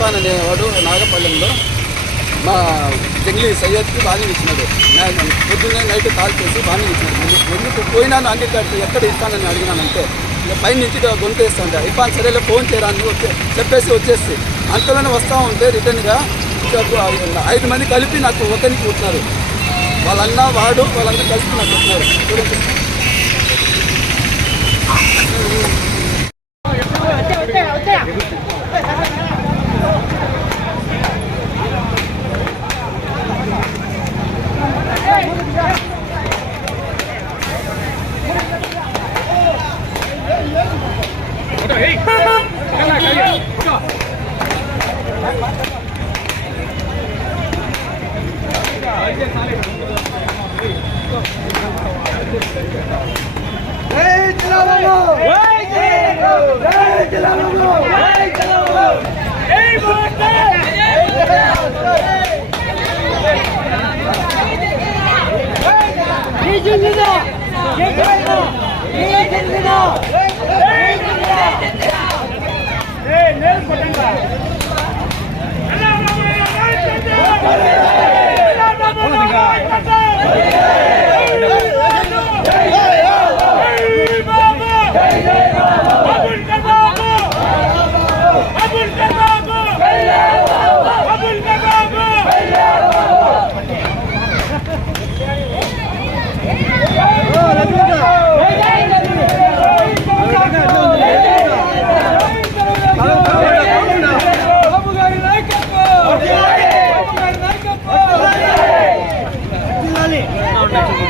ఇర్ఫాన్ అనేవాడు నాగపల్లెంలో మా జంగ్లీ సయ్యద్కి బాణి ఇచ్చినాడు. పొద్దున్నే నైట్ కాల్ చేసి బాణి ఇచ్చినాడు. ఎందుకు- పోయినాను అంగీ ఎక్కడ ఇస్తానని అడిగినానంటే పైన నుంచి గొంతు వేస్తాంట ఇర్ఫాన్ సరేలే ఫోన్ చేయరాని వచ్చే చెప్పేసి వచ్చేసి అంతలోనే వస్తూ ఉంటే రిటర్న్గా ఐదు మంది కలిపి నాకు ఒకరికి కూర్చున్నారు వాళ్ళన్న వాడు వాళ్ళందరూ కలిసి నాకు đấy đang là cái gì Hey, Chilamamo! Hey, Chilamamo! Hey, Chilamamo! Hey, Chilamamo! Hey, Chilamamo! Hey, Chilamamo! Hey, Chilamamo! ஏய் நேர் பட்டங்கா పుట్టినారు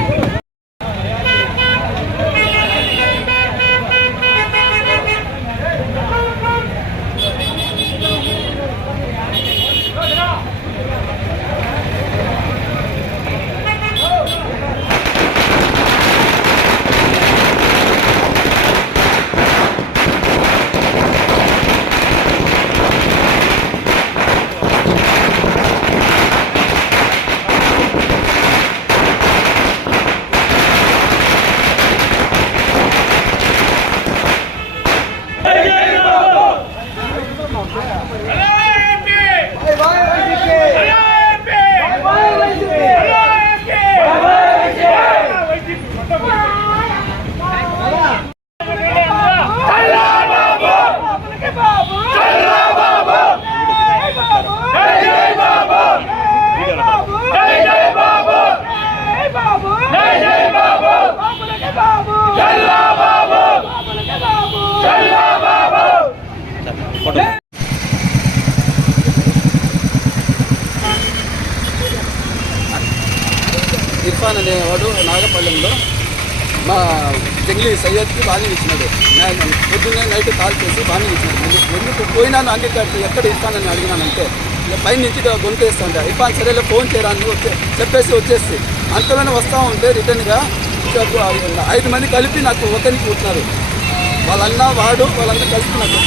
చూడండి ఇర్ఫాన్ అనేవాడు నాగపల్లెంలో మా జంగ్లీ సయ్యద్కి బాణి ఇచ్చినాడు. నేను పొద్దున్నే నైట్ కాల్ చేసి బాణి ఇచ్చినాడు. ఎందుకు- పోయినాను అంగీ ఎక్కడ ఎక్కడ అని అడిగినానంటే ఇక పైన నుంచి గొంతు ఇర్ఫాన్ సరేలే ఫోన్ చేయరాని వచ్చే చెప్పేసి వచ్చేసి అంతలోనే వస్తూ ఉంటే రిటర్న్గా ఐదు మంది కలిపి నాకు ఒకరికి పుట్టినారు. వాళ్ళన్న వాడు వాళ్ళంతా కలిసి నాకు